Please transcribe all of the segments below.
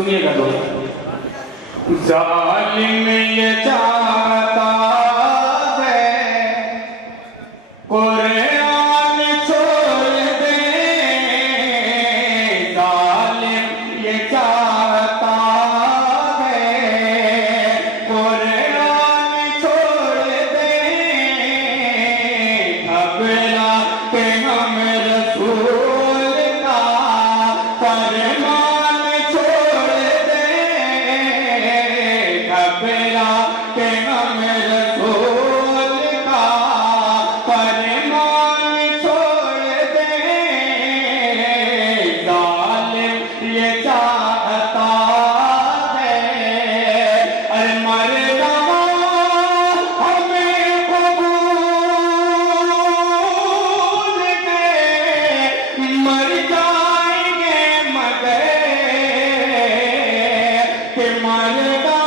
سنیے گا دوست. ظالم یہ چاہتا ہے قرآن چھوڑ دے، ظالم یہ چاہتا ہے قرآن چھوڑ دے، گھبرا کے ہم رسول کا فرمان چھوڑ دے، گھبرا کے ہم رسول کا فرمان چھوڑ دے، ظالم یہ چاہتا ہے ارے مرنا ہمیں قبول کے مر جائیں گے مگر کہ مرنا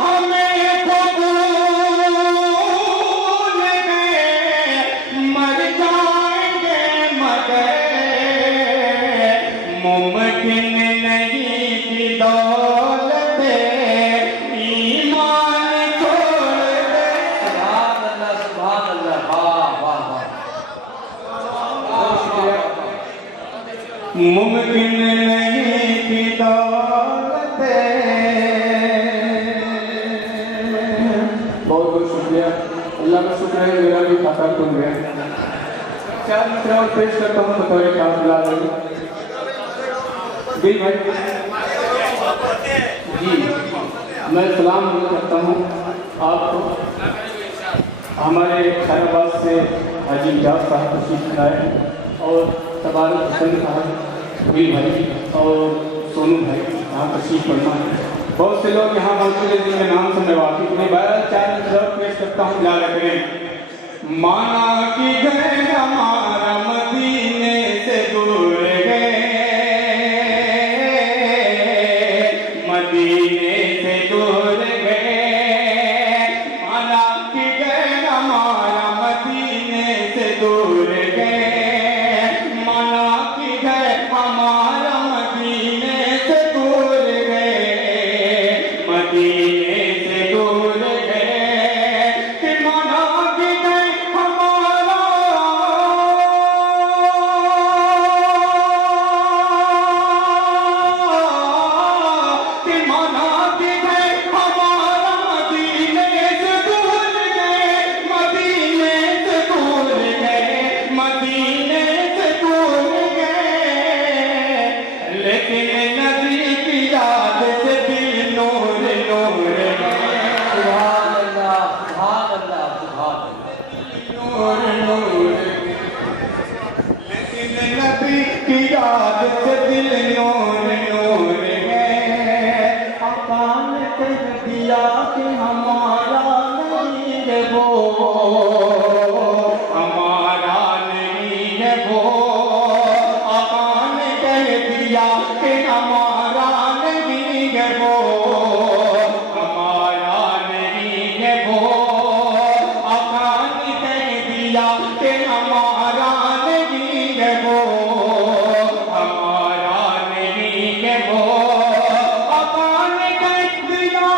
ہمیں قبول کے مر جائیں گے مگر ممکن نہیں کہ دولت ایمان چھوڑ دے. سبحان اللہ سبحان اللہ. واہ واہ واہ. بہت شکریہ. ممکن نہیں کہ دولت. بہت بہت شکریہ. اللہ کا شکر ہے میرا بھی کھاتا کھل گیا. چار مصرع اور پیش کرتا ہوں بطور خاص بلال علی. جی بھائی جی میں سلام کرتا ہوں آپ کو. ہمارے خیر آباد سے حاجی اجاز صاحب تشریف لائے اور تبارک حسین صاحب ویل بھائی اور سونو بھائی یہاں تشریف فرما ہے. بہت سے لوگ یہاں موجود ہیں جن کے نام سے میں واقف نہیں. بہرحال چار مصرع پیش کرتا ہوں یاد رکھیں. مانا کہ گئے ہمارا مدینے سے دور گئے، مدینے سے دور گئے، مانا کہ گئے ہمارا مدینے سے دور گئے، مانا کہ گئے ہمارا مدینے سے دور گئے، مدینے سے دور گئے، کہ مانا کہ گئے ہمارا کہ مانا کہ گئے ہمارا مدینے سے دور گئے، مدینے سے دور گئے، مدینے سے دور گئے، لیکن نبی کی یاد سے دل نور نور گئے، سبحان اللہ سبحان اللہ سبحان اللہ. نور نور گئے، لیکن نبی کی یاد سے دل نور نور گئے. آقا نے کہہ دیا کہ ہمارا نہیں ہے وہ، ہمارا نہیں ہے وہ. آقا نے کہہ دیا کہ ہمارا نہیں ہے وہ، ہمارا نہیں ہے وہ. آقا نے کہہ دیا کہ ہمارا نہیں ہے وہ، ہمارا نہیں ہے وہ. آقا نے کہہ دیا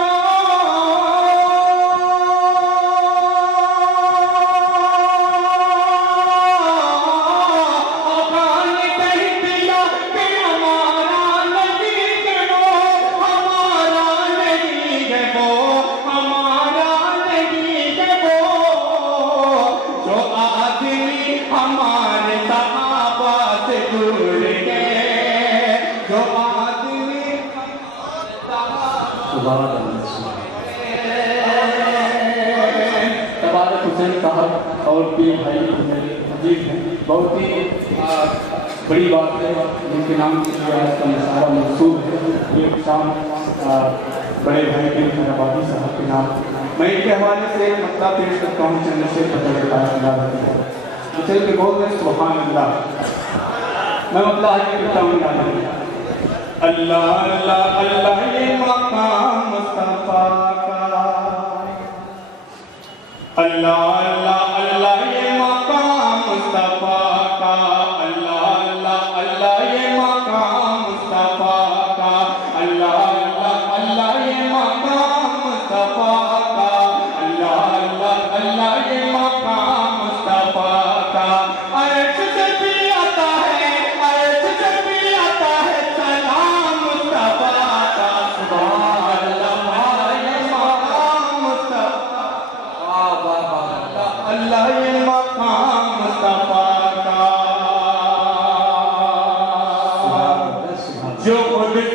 آقا نے کہہ دیا کہ ہمارا نہیں ہے وہ، ہمارا نہیں ہے وہ، ہمارا نہیں ہے وہ. جو آدمی ہمارے صحابہ سے جڑ گئے، جو آدمی سبحان اللہ. تبارک حسین صاحب اور پیر بھائی میرے عزیز ہیں. بہت ہی بڑی بات ہے جن کے نام سے آج کا مشاعرہ منسوب ہے. یہ شام بڑے بھائی کے خیر آبادی صاحب کے نام. میں ان کے حوالے سے مطلب پیش کرتا ہوں چند نشے بطور خاص بلال علی. چل کے بول رہے سبحان اللہ. میں مطلب آج کرتا ہوں یاد رکھیں. اللہ اللہ اللہ یہ مقام مصطفیٰ کا، اللہ اللہ اللہ یہ مقام مصطفیٰ کا، اللہ اللہ اللہ یہ مقام مصطفیٰ کا.